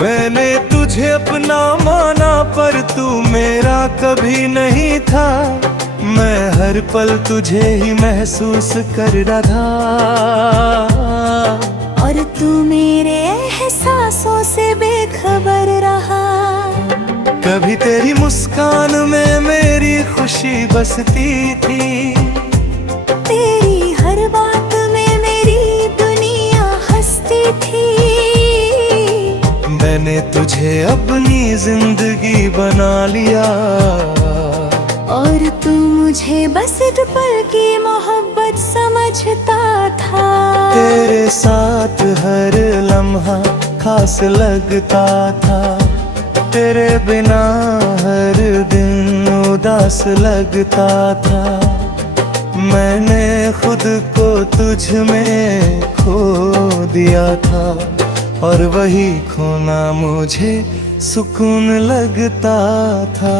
मैंने तुझे अपना माना पर तू मेरा कभी नहीं था। मैं हर पल तुझे ही महसूस कर रहा था। और तू मेरे एहसासों से बेखबर रहा। कभी तेरी मुस्कान में मेरी खुशी बसती थी। तेरी हर बात में मेरी दुनिया हंसती थी। मैंने तुझे अपनी जिंदगी बना लिया। और तू मुझे बस एक पल की मोहब्बत समझता था। तेरे साथ हर लम्हा खास लगता था। तेरे बिना हर दिन उदास लगता था। मैंने खुद को तुझ में खो दिया था। और वही खोना मुझे सुकून लगता था।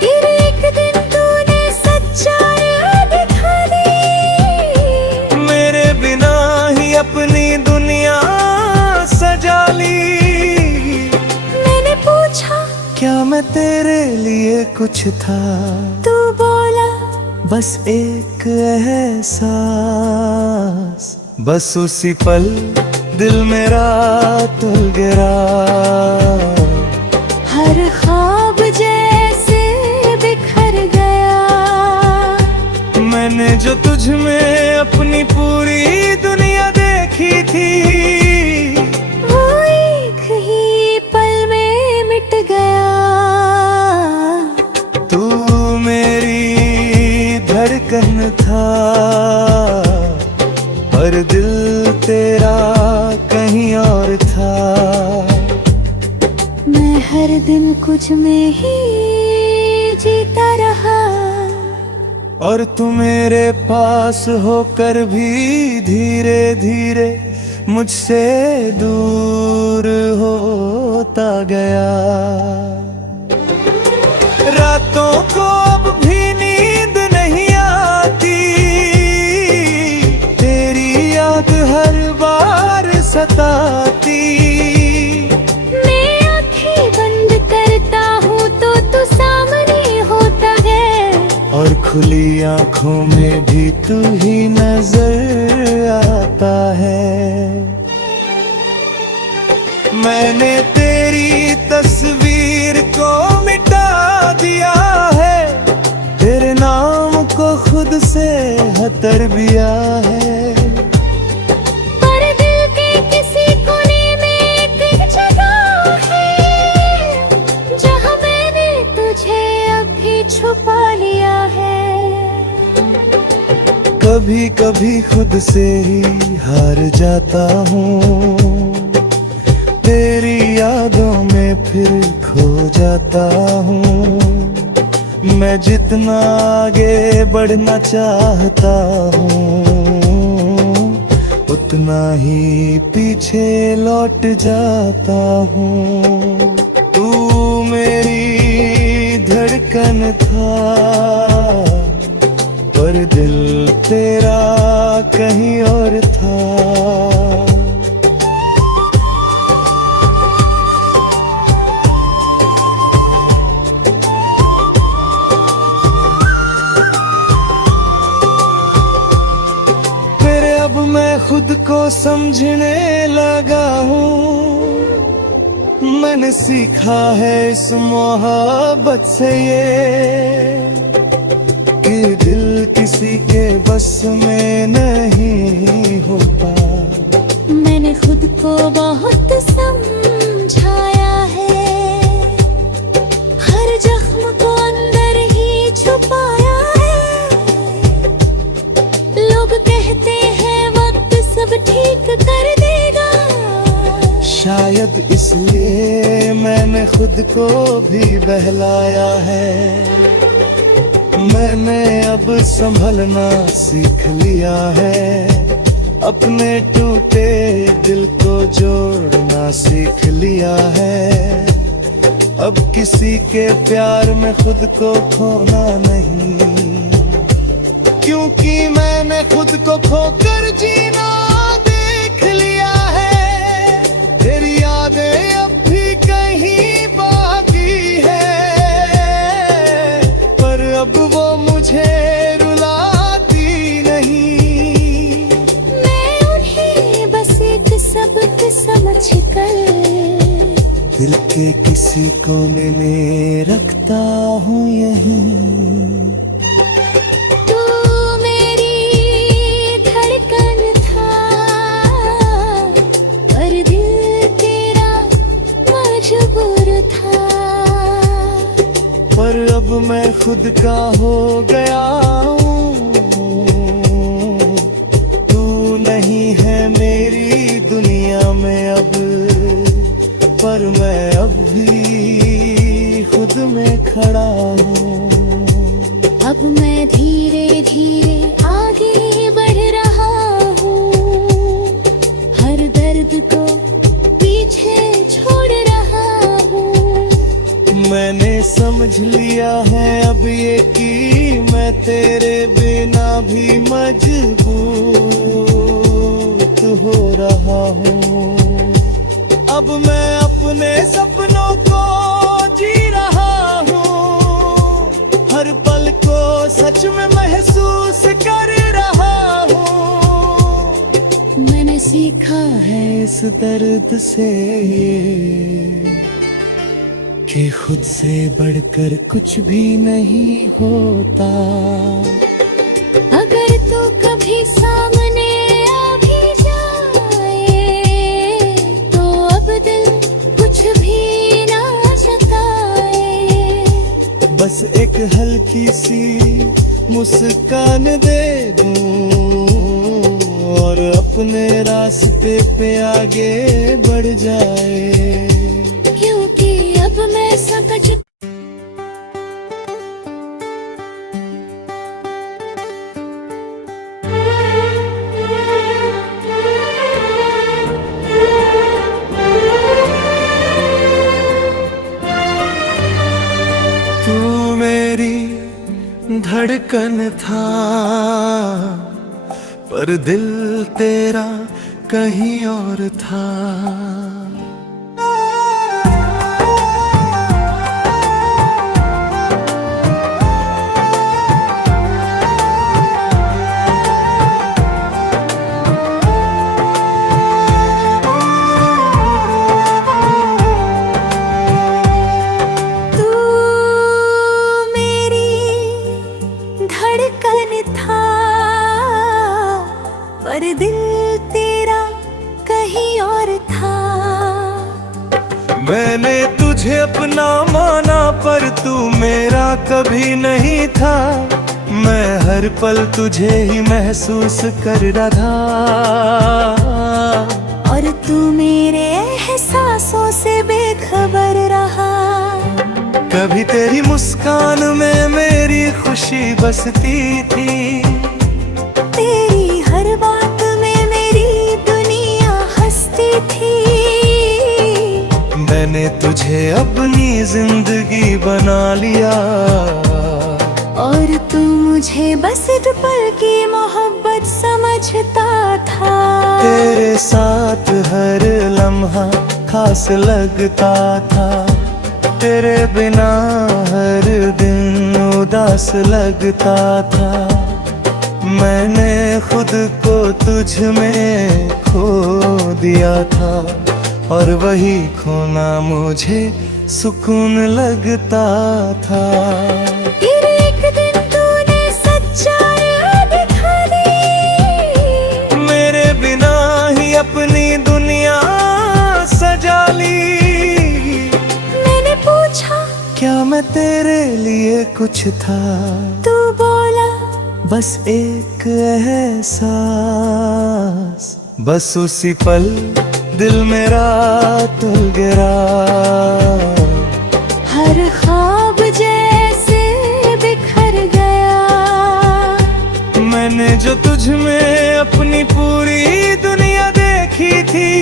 फिर एक दिन तूने सच्चाई दिखा दी। मेरे बिना ही अपनी दुनिया सजा ली। मैंने पूछा क्या मैं तेरे लिए कुछ था। तू बोला बस एक एहसास। बस उसी पल दिल मेरा तुल गिरा। हर ख्वाब जैसे बिखर गया। मैंने जो तुझ में अपनी पूरी दुनिया देखी थी। वो एक ही पल में मिट गया। तू मेरी धड़कन था। पर दिल तेरा कहीं और था। मैं हर दिन कुछ में ही जीता रहा। और तू मेरे पास होकर भी धीरे धीरे मुझसे दूर होता गया। रातों को अब भी नींद नहीं आती। तेरी याद हर बार सताती। मैं आंखें बंद करता हूँ तो तू सामने होता है। और खुली आंखों में भी तू ही नजर आता है। मैंने तेरी तस्वीर को मिटा दिया है। तेरे नाम को खुद से हतर दिया है। पर दिल के किसी कोने में एक जगह है। जहाँ मैंने तुझे अभी छुपा लिया है। कभी कभी खुद से ही हार जाता हूँ। तेरी यादों में फिर खो जाता हूँ। मैं जितना आगे बढ़ना चाहता हूँ उतना ही पीछे लौट जाता हूँ। तू मेरी धड़कन था। पर दिल तेरा कहीं और था। अब मैं खुद को समझने लगा हूँ। मैंने सीखा है इस मोहब्बत से ये कि दिल किसी के बस में नहीं होता। मैंने खुद को बहुत समझाया है। हर जख्म को अंदर ही छुपाया है। लोग कहते हैं सब ठीक कर देगा। शायद इसलिए मैंने खुद को भी बहलाया है। मैंने अब संभलना सीख लिया है। अपने टूटे दिल को जोड़ना सीख लिया है। अब किसी के प्यार में खुद को खोना नहीं। क्योंकि मैंने खुद को खोकर जीना देख लिया है। तेरी यादें अब दिल के किसी कोने में रखता हूँ यहीं। तू मेरी धड़कन था, पर दिल तेरा मजबूर था। पर अब मैं खुद का हो गया हूँ, तू नहीं है मेरी दुनिया में अब। पर मैं अब भी खुद में खड़ा हूँ। अब मैं धीरे धीरे आगे बढ़ रहा हूँ, हर दर्द को पीछे छोड़ रहा हूँ। मैंने समझ लिया है अब ये कि मैं तेरे बिना भी मजबूत हो रहा हूँ। अब मैं अपने सपनों को जी रहा हूँ, हर पल को सच में महसूस कर रहा हूँ। मैंने सीखा है इस दर्द से कि खुद से बढ़कर कुछ भी नहीं होता। अगर तू कभी सामने आ भी जाए, तो अब दिल कुछ भी ना जताए। बस एक हल्की सी मुस्कान दे दूं और अपने रास्ते पे आगे बढ़ जाए। क्योंकि अब मैं समझ तू मेरी धड़कन था, पर दिल तेरा कहीं और था। तू मेरी धड़कन था, पर दिल तेरा कहीं और था। मैंने तुझे अपना माना पर तू मेरा कभी नहीं था। मैं हर पल तुझे ही महसूस कर रहा था। और तू मेरे एहसासों से बेखबर रहा। कभी तेरी मुस्कान में मेरी खुशी बसती थी, तेरी हर बात में मेरी दुनिया हंसती थी। मैंने तुझे अपनी जिंदगी बना लिया और तू मुझे बस एक पल की मोहब्बत समझता था। तेरे साथ हर लम्हा खास लगता था, तेरे बिना हर दिन उदास लगता था। मैंने खुद को तुझ में खो दिया था और वही खोना मुझे सुकून लगता था। फिर एक दिन तूने सच्चाई दिखा दी, मेरे बिना ही अपनी दुनिया सजा ली। मैंने पूछा क्या मैं तेरे लिए कुछ था, तू बोला बस एक एहसास। बस उसी पल दिल मेरा तुल गिरा, हर ख्वाब जैसे बिखर गया। मैंने जो तुझ में अपनी पूरी दुनिया देखी थी,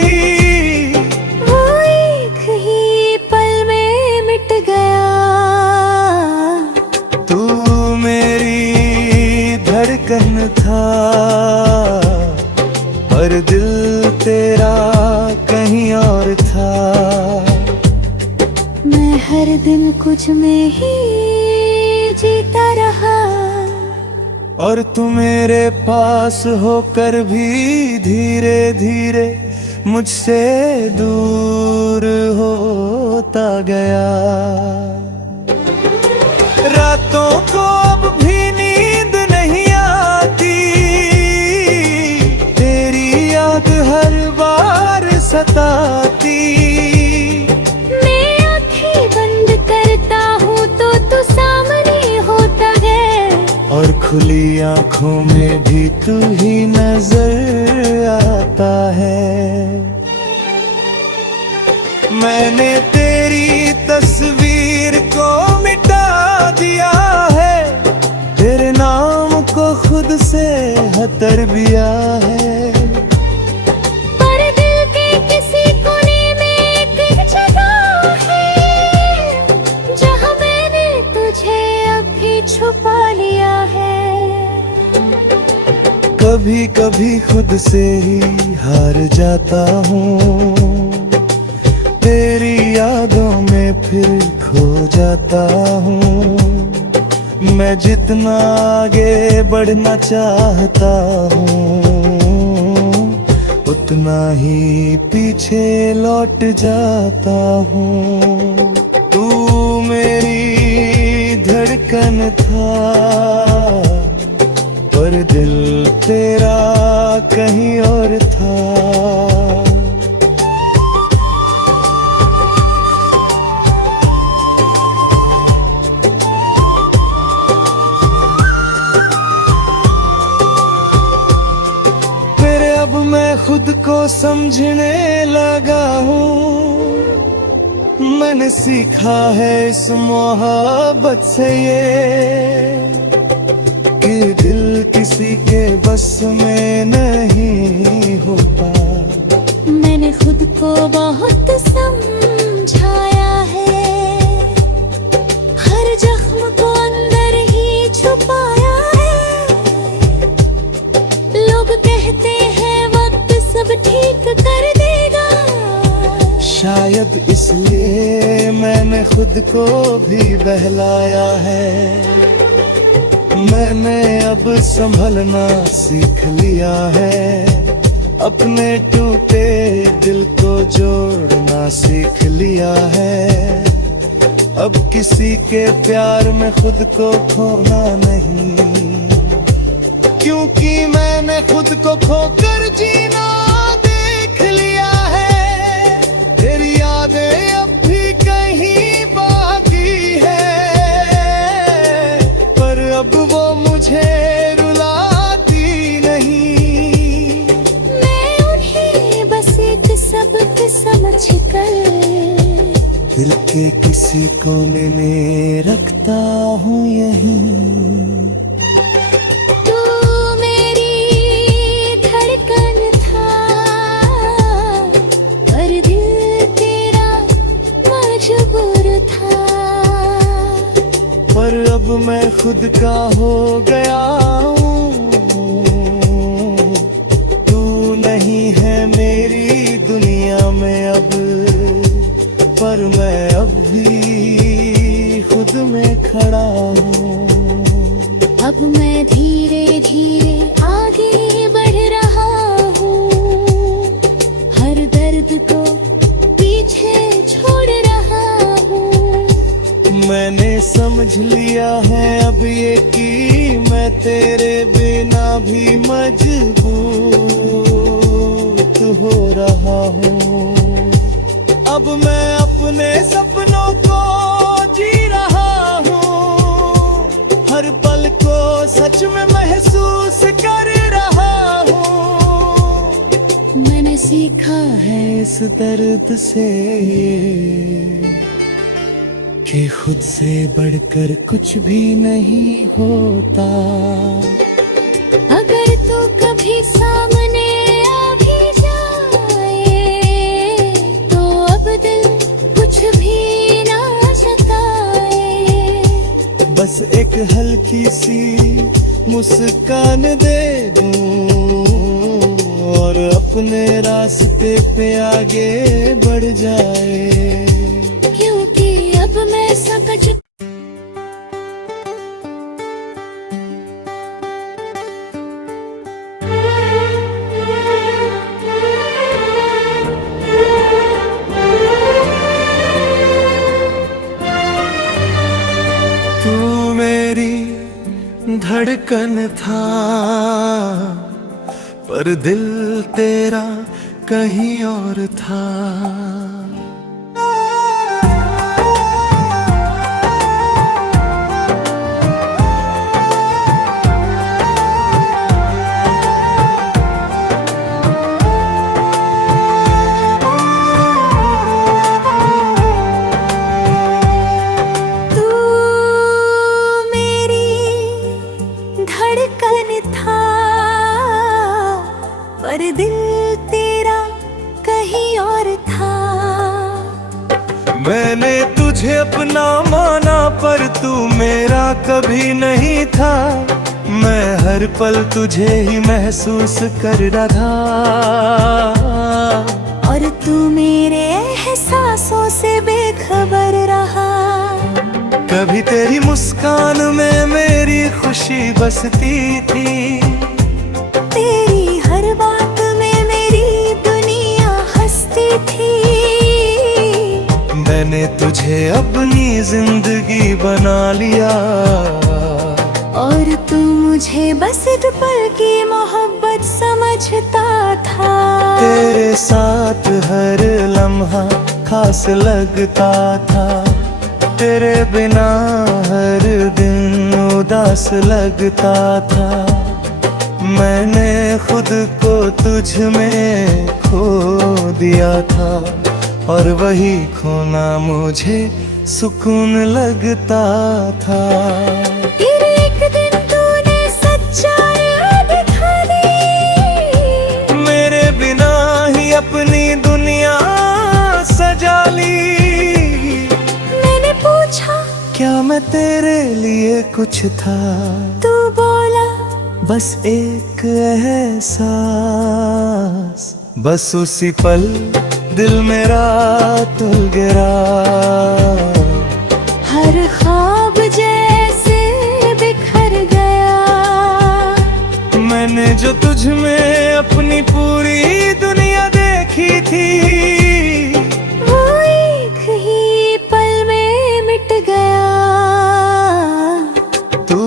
वो एक ही पल में मिट गया। तू मेरी धड़कन था, पर दिल तेरा कहीं और था। मैं हर दिन कुछ में ही जीता रहा, और तू मेरे पास होकर भी धीरे धीरे मुझसे दूर हो होता गया। रातों को अब भी नींद नहीं आती, तेरी याद हर बार सताती। मैं आँखें बंद करता हूँ तो तू सामने होता है, और खुली आंखों में भी तू ही नजर आता है। मैंने तेरी तस्वीर को मिटा दिया है, तेरे नाम को खुद से हतर दिया है। पर दिल के किसी कोने में एक जगह है, जहाँ मैंने तुझे अभी छुपा लिया है। कभी कभी खुद से ही हार जाता हूँ, तेरी यादों में फिर खो जाता हूँ। मैं जितना आगे बढ़ना चाहता हूँ, उतना ही पीछे लौट जाता हूँ। तू मेरी धड़कन था, पर दिल तेरा कहीं और था। अब मैं खुद को समझने लगा हूँ, मैंने सीखा है इस मोहब्बत से ये, कि दिल किसी के बस में नहीं होता। मैंने खुद को बहुत समझाया है, हर जख्म को अंदर ही छुपाया है। लोग कहते हैं सब ठीक कर देगा, शायद इसलिए मैंने खुद को भी बहलाया है। मैंने अब संभलना सीख लिया है, अपने टूटे दिल को जोड़ना सीख लिया है। अब किसी के प्यार में खुद को खोना नहीं, क्योंकि मैंने खुद को खोकर जीना देख लिया है। तेरी यादें अब भी कहीं बाकी है, पर अब वो मुझे रुलाती नहीं। मैं उन्हें बस एक सबक समझकर दिल के किसी कोने में रखता हूँ यहीं। पर अब मैं खुद का हो गया हूँ, तू नहीं है मेरी दुनिया में अब, पर मैं अब भी खुद में खड़ा हूँ। अब मैं धीरे धीरे आगे बढ़ रहा हूँ, हर दर्द को पीछे छोड़ रहा हूँ। मैंने समझ लिया है अब ये कि मैं तेरे बिना भी मजबूत हो रहा हूँ। अब मैं अपने सपनों को जी रहा हूँ, हर पल को सच में महसूस कर रहा हूँ। मैंने सीखा है इस दर्द से कि खुद से बढ़कर कुछ भी नहीं होता। अगर तू कभी सामने आ भी जाए, तो अब दिल कुछ भी ना जताए। बस एक हल्की सी मुस्कान दे दूं, और अपने रास्ते पे आगे बढ़ जाए। क्योंकि अब मैं सकच धड़कन था, पर दिल तेरा कहीं और था। पर दिल तेरा कहीं और था। मैंने तुझे अपना माना पर तू मेरा कभी नहीं था। मैं हर पल तुझे ही महसूस कर रहा था। और तू मेरे एहसासों से बेखबर रहा। कभी तेरी मुस्कान में मेरी खुशी बसती थी। तेरी हर बात में मेरी दुनिया हंसती थी। मैंने तुझे अपनी जिंदगी बना लिया। और तू मुझे बस एक पल की मोहब्बत समझता था। तेरे साथ हर लम्हा खास लगता था। तेरे बिना हर दिन उदास लगता था। मैंने खुद को तुझ में खो दिया था। और वही खोना मुझे सुकून लगता था। फिर एक दिन तूने सच्चाई दिखा दी। मेरे बिना ही अपनी दुनिया सजा ली। मैंने पूछा क्या मैं तेरे लिए कुछ था। तू बोला बस एक एहसास। बस उसी पल दिल मेरा तुल गिरा। हर ख्वाब जैसे बिखर गया। मैंने जो तुझ में अपनी पूरी दुनिया देखी थी। वो एक ही पल में मिट गया। तू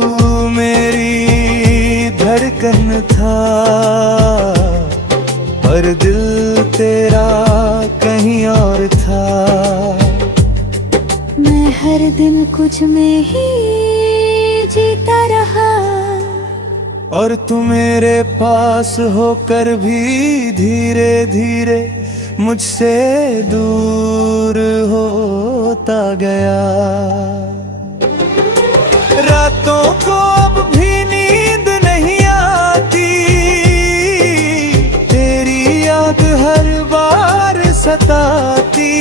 मेरी धड़कन था, पर दिल तेरा कहीं और था। मैं हर दिन कुछ में ही जीता रहा। और तू मेरे पास होकर भी धीरे धीरे मुझसे दूर होता गया। रातों को अब भी नींद नहीं आती। तेरी याद हर बार सताती।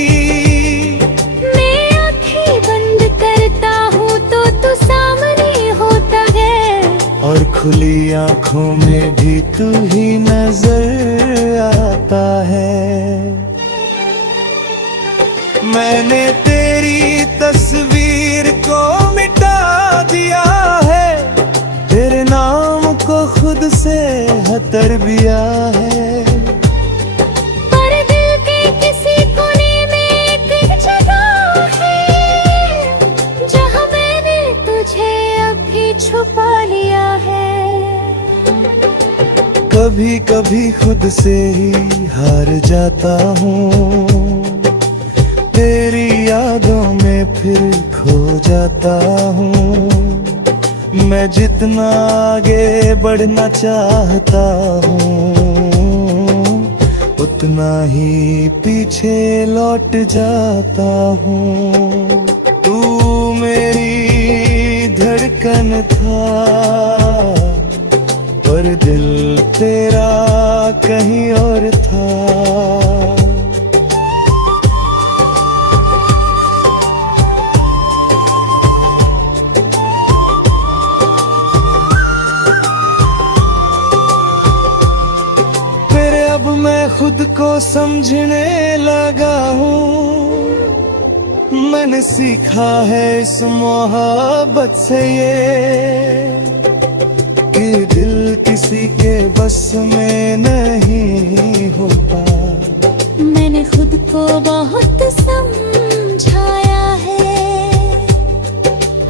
मैं आंखें बंद करता हूँ तो तू सामने होता है। और खुली आंखों में भी तू ही नजर आता है। मैंने तेरी तस्वीर को मिटा दिया है। तेरे नाम को खुद से हतर दिया है। पर दिल के किसी कोने में एक जगह है। जहाँ मैंने तुझे अभी छुपा लिया है। कभी कभी खुद से ही हार जाता हूँ। तेरी यादों में फिर खो जाता हूँ। मैं जितना आगे बढ़ना चाहता हूँ, उतना ही पीछे लौट जाता हूँ। तू मेरी धड़कन था, पर दिल तेरा कहीं और था। अब मैं खुद को समझने लगा हूँ। मैंने सीखा है इस मोहब्बत से ये, कि दिल किसी के बस में नहीं होता। मैंने खुद को बहुत समझाया है।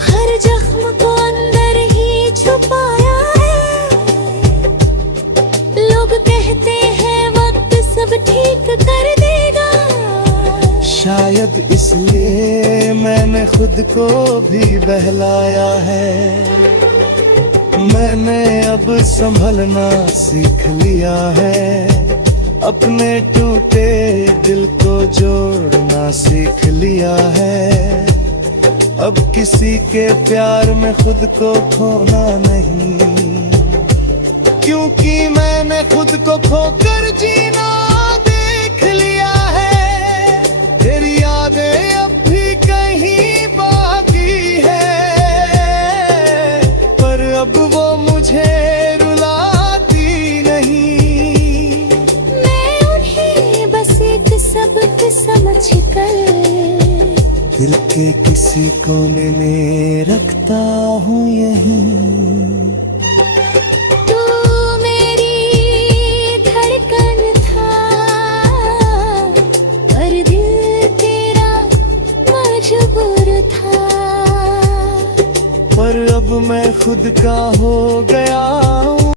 हर जख्म को अंदर ही छुपाया शायद इसलिए मैंने खुद को भी बहलाया है। मैंने अब संभलना सीख लिया है, अपने टूटे दिल को जोड़ना सीख लिया है। अब किसी के प्यार में खुद को खोना नहीं, क्योंकि मैंने खुद को खोकर जीना देख लिया है। तेरी यादें अब भी कहीं बाकी है, पर अब वो मुझे रुलाती नहीं। मैं उन्हें बस एक सबक समझकर दिल के किसी कोने में रखता हूँ यहीं। तू मेरी धड़कन था, पर दिल तेरा मजबूर था। पर अब मैं खुद का हो गया हूँ।